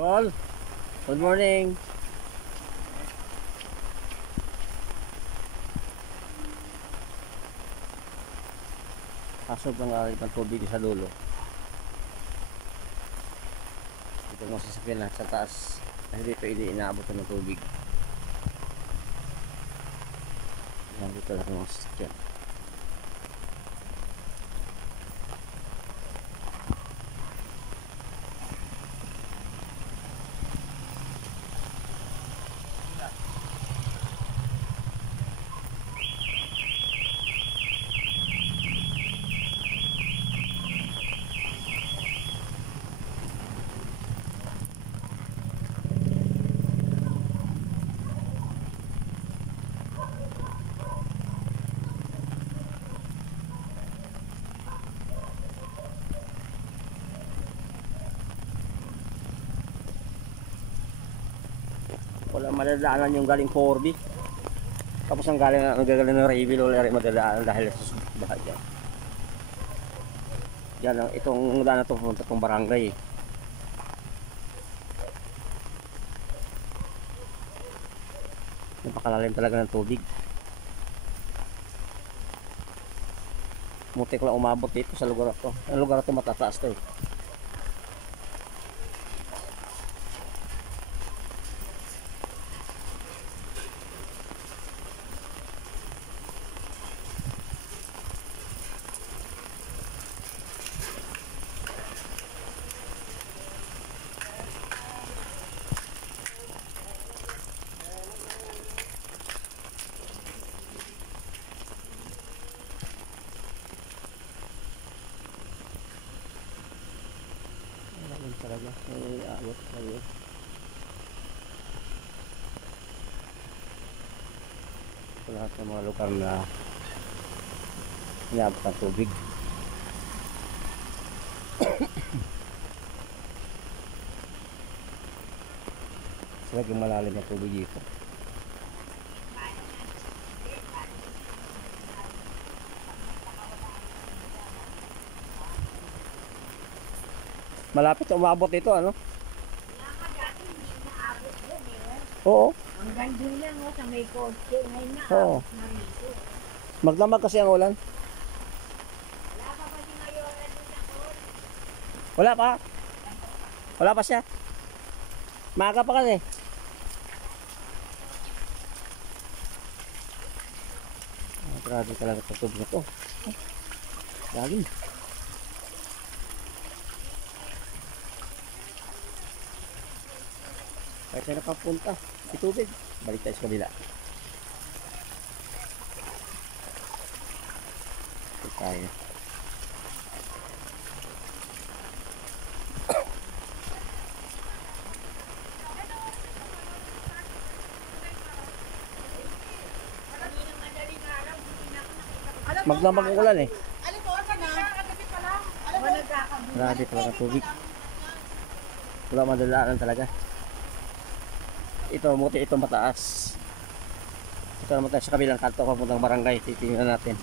Call. Good morning. Pasok ng alit ng tubig sa dulo. Ito ang sasakyan na sa taas. Hindi pwede inaabot ng tubig. Yan dito lang ang sasakyan. Wala madadaanan yung galing 4B. Tapos ang galing ng Rayville wala rin madadaanan dahil sa baha dyan. Yan, itong daan na ito punta itong barangay. Napakalalim talaga ng tubig. Mutik lang umabot dito sa lugar ito. Ang lugar ito matataas ito eh. Talaga may abot lagi. Ito lahat ng mga lugar na inabot ng tubig. Talagang malalim na tubig dito. Malapit na umabot ito, ano? Oo. Hanggang doon lang, sa may kotse. Ngayon na, Oo. Magdamag kasi ang ulan. Wala pa ba si Mayora doon sa kotse? Wala pa. Wala pa siya. Maaga pa kasi. Grabe talaga ito tubig na ito. Lalim. Kahit na nakapunta si tubig, balik tayo sa kabila. Ito tayo. Magdamag ang ulan eh. Grabe talaga tubig. Wala madadaanan talaga. Ito, muti ito mataas. Ito naman tayo sa kabilang kanto papuntang barangay. Titingnan natin.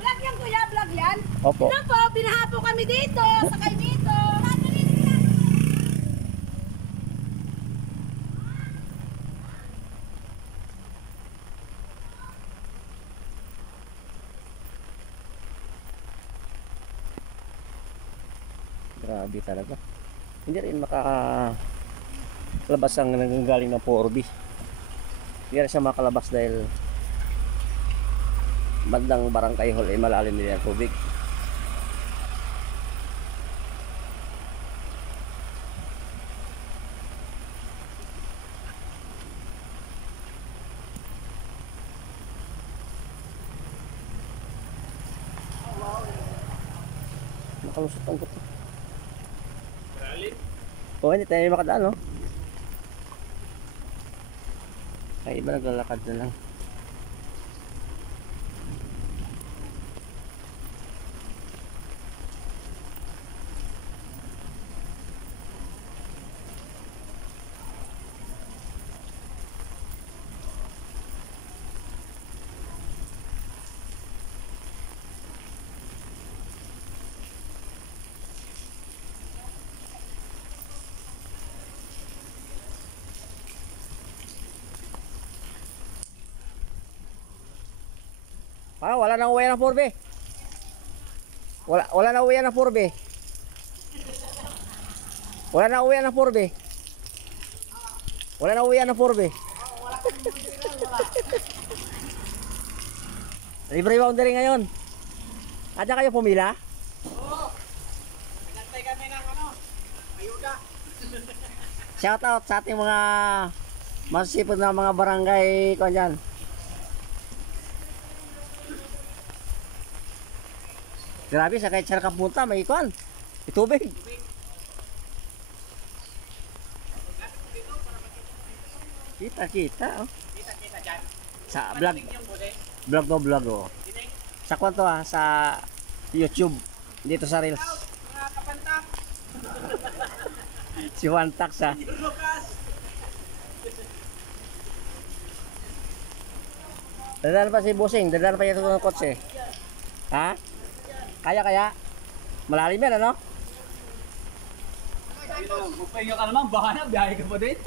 Vlog yan kuya, vlog yan? Opo. Ito po, binaha po kami dito, sakay dito. Grabe talaga. Hindi rin makalabas ang nanggagaling ng 4B. Hindi rin siya makalabas dahil bandang barangay hall ay malalim din ang tubig. Nakalusot ang gusto. Oo, hindi tayo makadaan, no? Ay, iba naglalakad na lang. Ah, wala na uwi ng 4B. Wala na uwi ng 4B. Wala na uwi ng 4B. Wala na uwi ng 4B. Libre boundary ngayon. Ada kayo pumila? Oo. Nagantay kami ng ano, ayuda. Shout out sa ating mga masisipot na mga barangay ko dyan. Grabe, sa kahit saan ka punta, may ikon. Itubig. Kita. Oh. Kita-kita dyan. Sa vlog, Malamig yung bude. vlog oh. Dinig. Sa kwanto sa YouTube. Dito sa Reels. Out, mga kapantak. Si Juan Tax Yung Lucas. Dadaan pa si Busing, dadaan pa yung ng kotse. Ha? Kaya? Malalim yan, ano? Magpahinga ka naman, baka na, biyahe ka pa din.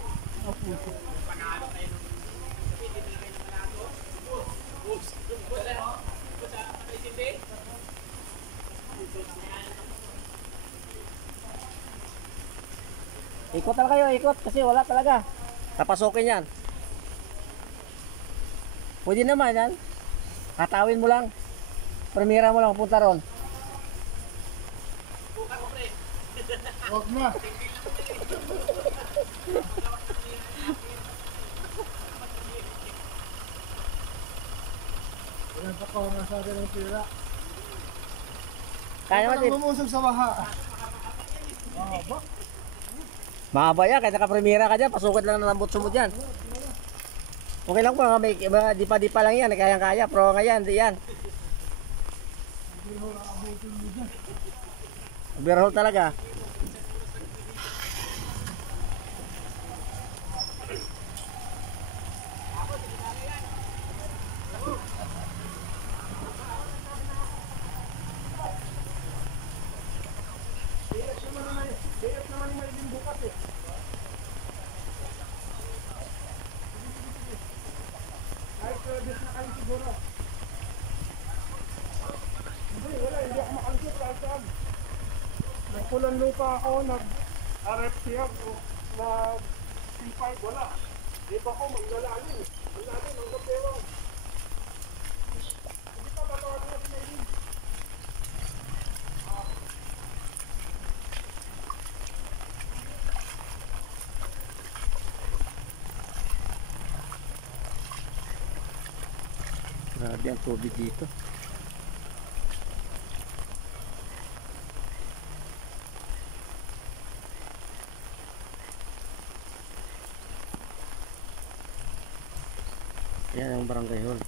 Ikot talaga kayo, ikot. Kasi wala talaga. Napasukin yan. Pwede naman yan. Katawin mo lang. Premiera mo lang punta ron. Huwag na. Walang pa ko nga sa atin ng pira. Kaya mo, Walang lumusog sa baha. mahaba yan. Kahit naka-premiera ka dyan, pasukit lang ng lambot mo dyan. Okay lang po, may dipa-dipa lang yan. Kayang-kaya, pero ngayon, hindi yan. Overhaul talaga. Ay, service na kayo siguro. Hindi ako makalusot kahit saan. Nagpulang lupa ako, nag-RFC ako, nag-C5, wala. Di ba ko maglalalim? Ang lalim, ang gabewang. Hindi pa matawag na sinayin. Grabe ang tubig dito. Yan ang barangay hall.